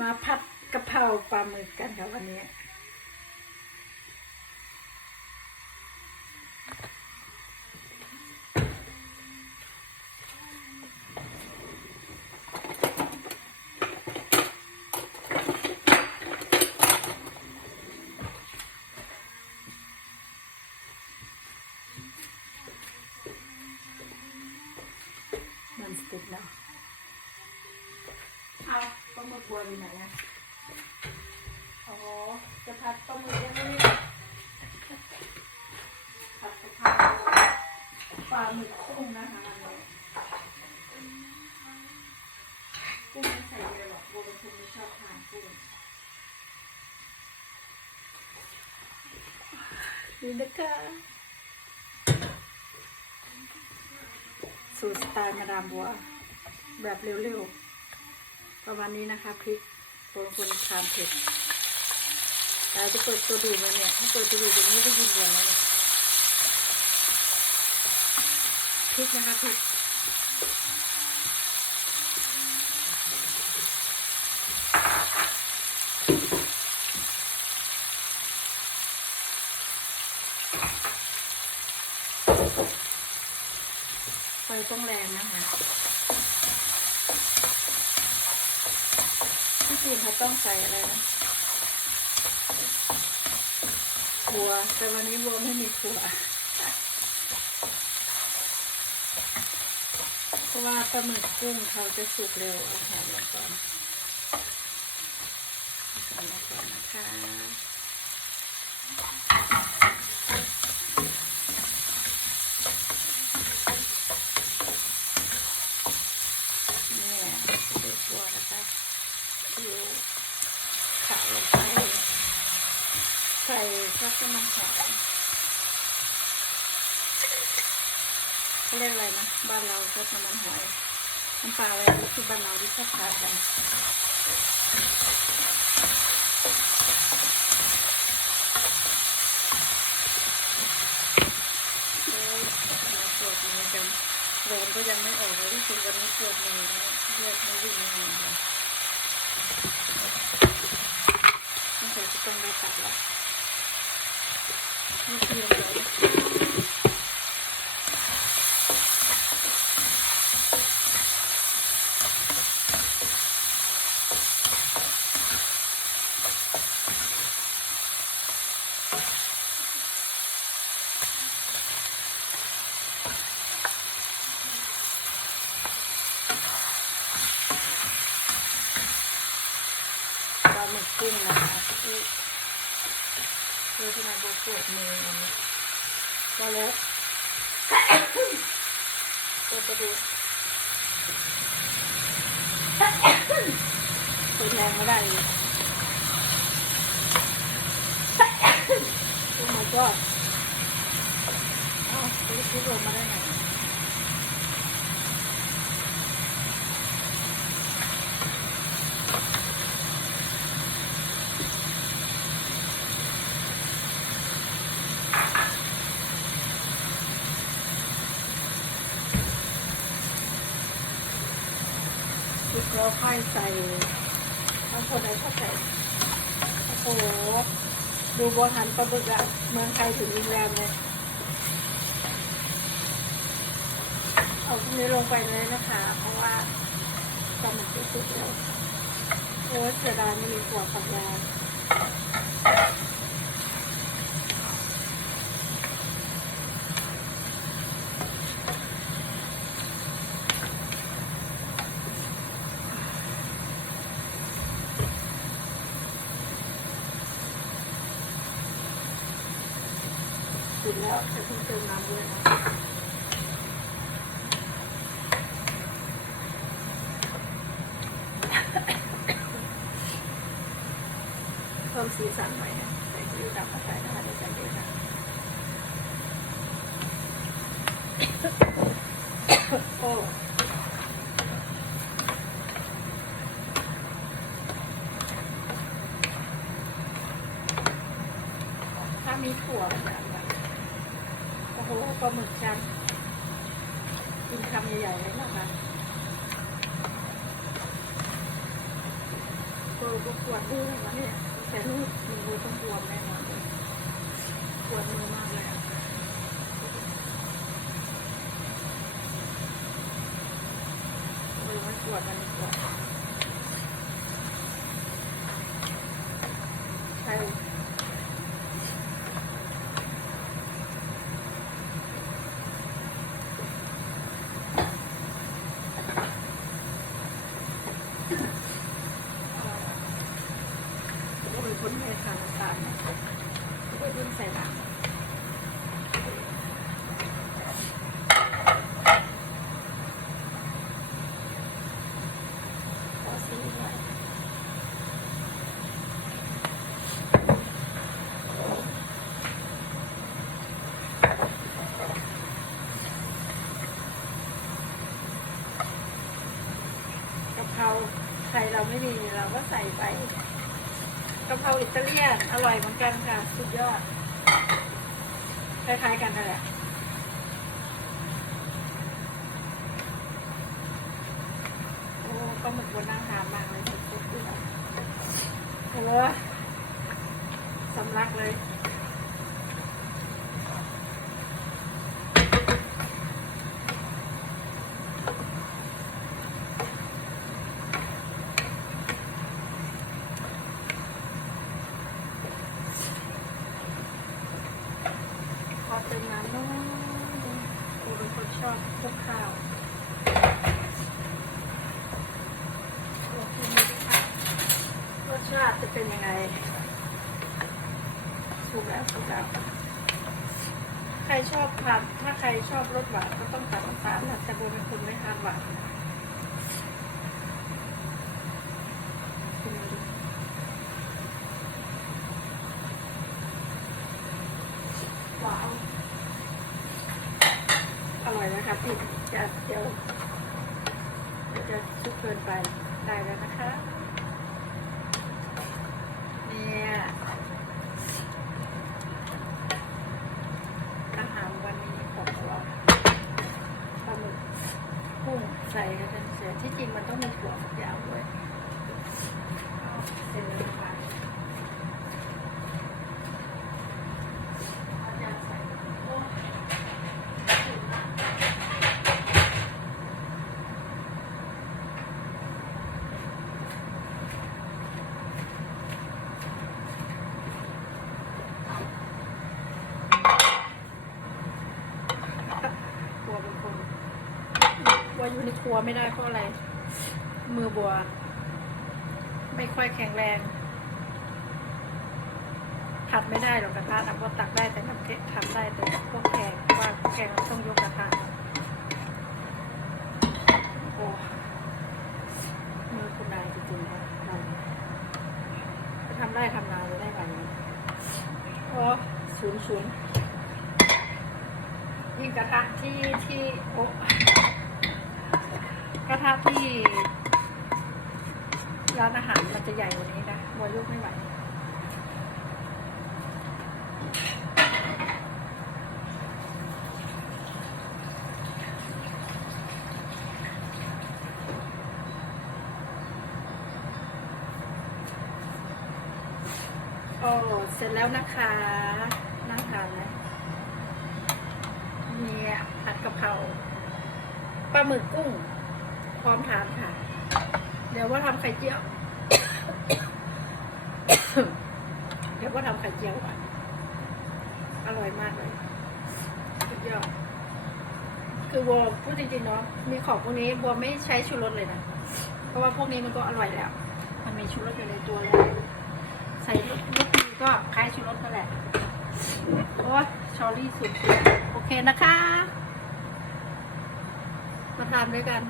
มาพัดกะเพราปลาหมึกกันค่ะวันนี้ มันสติกแล้วเอาปลาหมึกบัวอยู่ไหนอะ อ๋อจะผัดปลาหมึกยังไม่ได้ผัดกะเพราปลาหมึกกุ้งนะคะอันนี้กุ้งไม่ใส่เยหรอกบัวเป็นคนไม่ชอบทานกุ้งนี่นะคะสูตรสไตล์มาดามบัว แบบเร็วๆ ประมาณนี้นะคะพริกตัวคนทานเผ็ด แต่จะเปิดตัวดูมาเนี่ย ถ้าเปิดตัวดูตรงนี้ได้ยินเสียงแล้วเนี่ยพริกนะคะพริกไฟต้องแรงนะคะที่จริงเขาต้องใส่อะไรนะ ถั่วแต่วันนี้วัวไม่มีถั่วเพราะว่าปลาหมึกกุ้งเขาจะสุกเร็วอาหอมลงก่อนหอมลงก่อนนะคะเนี่ยดูถั่วนะคะคิวขาลงไป ส่ซักมันหอมเขาเรียกอะไรนะบ้านเราก็น้ำมันหอยน้ำปลาอะไรนี่คือบ้านเราที่ชอบทานกันโอ้ยมาปวดมือจังโรนก็ยังไม่ออกเลยรู้สึกวันนี้ปวดมือเลือดไม่วิ่งไม่มีเลยต้องใส่จะต้องได้ตัดแล้ว Thank you. ปวดมืออันนี้ก็แล้วตัวประดูตัวแรงไม่ได้เลยโอ้ my god อ้าวตัวที่ลงมาได้ไงพ ค่อยใส่บางคนไหนชอบใส่โอ้โหดูบัวหันปลาบึกอะเมืองไทยถึงอิงแลนด์เลยเอาพวกนี้ลงไปเลยนะคะ เพราะว่าปลาหมึกจะสุดแล้วโอ้เสียดายไม่มีถั่วฝักยาวสุ แล้วจะเพิ่งเติมน้ำด้วยนะเพิ่มสีสันหน่อยนะใส่ซีอิ๊วดำมาใส่นะคะในใจเดียวนะโอ้ถ้ามีถั่วมันจะอร่อยโอ้โห ปลาหมึกจังกินคำใหญ่ๆเลยนะคะก็อก็ปวดมือแล้วเนี่ยแต่ลูกมือต้องบวมแน่นอนเลยปวดมือมากเลยอะมือมันปวดมันปวดใช่ ก็เป็นคนไม่ทานน้ำตาลนะก็เป็นคนใส่น้ำขอซีหน่อยกะเพ ราไทยเราไม่มีเราก็ใส่ไปกะเพราอิตาเลียนอร่อยเหมือนกันค่ะสุดยอดคล้ายๆกันนั่นแหละโอ้ก็หมึกบนนั่งทามากเลยสุดๆเลยโอ้โหสำลักเลย พอเติมน้ำน้อยกูเป็นคนชอบคลุกข้าวลองชิมดูค่ะรส ชาติจะเป็นยังไงถูกแล้วถูกแล้วใครชอบทานถ้าใครชอบรสหวานก็ต้องตัดน้ำตาลนะแต่โบเป็นคนไม่ทานหวานว้าวอร่อยนะคะพี่จะเดี๋ยวเดี๋ยวจะชุบเกินไปได้แล้วนะคะ เนี่ยอาหารวันนี้ของเราปลาหมึกกุ้ง ใส่กันเป็นเสียที่จริงมันต้องมีถั่วฝักยาวด้วยเอาเสร็จเลยค่ะเอาจารย์ใส่โอ้ถึงละ บัวเป็นคนบัวอยู่ใน ครัวไม่ได้เพราะอะไร มือบัว ไม่ค่อยแข็งแรงผัดไม่ได้หรอกกระทะแต่บัวตักได้แต่น้ำเค็มทำได้แต่พวกแกงเพราะว่าพวกแกงเราต้องยกกระทะโอ้มือคุณนายจริงๆนะเราจะทำได้ทำนาจะได้ไหมโอ้ศูนย์ศูนย์ยิ่งกระทะที่ที่โอ๊ะก ระทะที่ร้านอาหารมันจะใหญ่กว่านี้นะบัวยกไม่ไหวโอ้เสร็จแล้วนะคะนั่งทานเลยมีผัดกะเพราปลาหมึกกุ้ง พร้อมทานค่ะ เดี๋ยวว่าทำไข่เจียว เดี๋ยวว่าทำไข่เจียวอะอร่อยมากเลยสุดยอดคือบัวพูดจริงๆเนาะมีของพวกนี้บัวไม่ใช้ชูรสเลยนะเพราะว่าพวกนี้มันก็อร่อยแล้ว มันมีชูรสอยู่ในตัวแล้วใส่รสรสดีก็คล้ายชูรสนั่นแหละโอ้ชอรี่สุดโอเคนะคะ มาทานด้วยกัน